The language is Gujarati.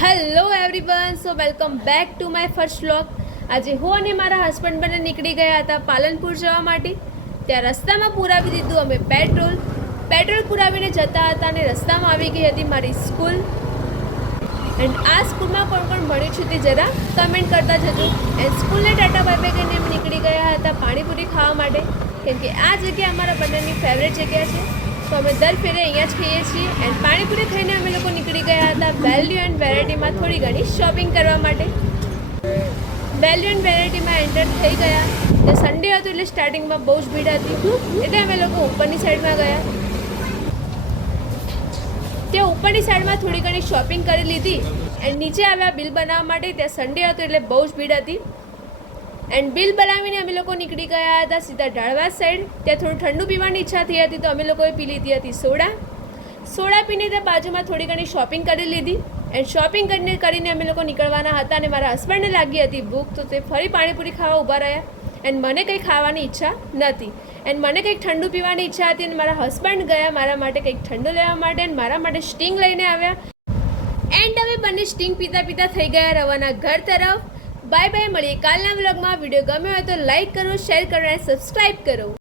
Hello everyone, so welcome back to my first vlog. આજે હું અને મારા હસબન્ડ બંને નીકળી ગયા હતા પાલનપુર જવા માટે. ત્યાં રસ્તામાં પુરાવી દીધું અમે પેટ્રોલ પુરાવીને જતા હતા અને રસ્તામાં આવી ગઈ હતી મારી સ્કૂલ. એન્ડ આ સ્કૂલમાં કોણ કોણ ભણ્યું છે તે જરા કમેન્ટ કરતા જજો. એન્ડ સ્કૂલને ટાટા બાય બાય કહીને અમે નીકળી ગયા હતા પાણીપુરી ખાવા માટે, કેમ કે આ જગ્યા અમારા બંનેની ફેવરેટ જગ્યા છે. તો અમે દર ફેરે અહીંયા જ ખાઈએ છીએ. એન્ડ પાણીપુરી ખાઈને અમે લોકો નીકળી ગયા હતા વેલ્યુ એન્ડ વેરાયટીમાં થોડી ઘણી શોપિંગ કરવા માટે. વેલ્યુ એન્ડ વેરાયટીમાં એન્ટર થઈ ગયા. તે સન્ડે હતું એટલે સ્ટાર્ટિંગમાં બહુ જ ભીડ હતી, એટલે અમે લોકો ઉપરની સાઈડમાં ગયા. તે ઉપરની સાઈડમાં થોડી ઘણી શોપિંગ કરી લીધી એન્ડ નીચે આવ્યા બિલ બનાવવા માટે. ત્યાં સન્ડે હતું એટલે બહુ જ ભીડ હતી. એન્ડ બિલ બનાવીને અમે લોકો નીકળી ગયા હતા સીધા ઢાળવાસ સાઈડ. ત્યાં થોડું ઠંડુ પીવાની ઈચ્છા થઈ હતી તો અમે લોકોએ પી લીધી હતી સોડા પીને ત્યાં બાજુમાં થોડી ઘણી શોપિંગ કરી લીધી. એન્ડ શોપિંગ કરીને અમે લોકો નીકળવાના હતા અને મારા હસબન્ડને લાગી હતી ભૂખ, તો તે ફરી પાણીપુરી ખાવા ઊભા રહ્યા. એન્ડ મને કંઈ ખાવાની ઈચ્છા નહોતી એન્ડ મને કંઈક ઠંડુ પીવાની ઈચ્છા હતી. અને મારા હસબન્ડ ગયા મારા માટે કંઈક ઠંડુ લેવા માટે એન્ડ મારા માટે સ્ટિંગ લઈને આવ્યા. એન્ડ અમે બંને સ્ટિંગ પીતા પીતા થઈ ગયા રવાના ઘર તરફ. બાય બાય, મળીએ કાલના વ્લોગમાં. વિડીયો ગમ્યો હોય તો લાઈક કરો, શેર કરો અને સબસ્ક્રાઈબ કરો.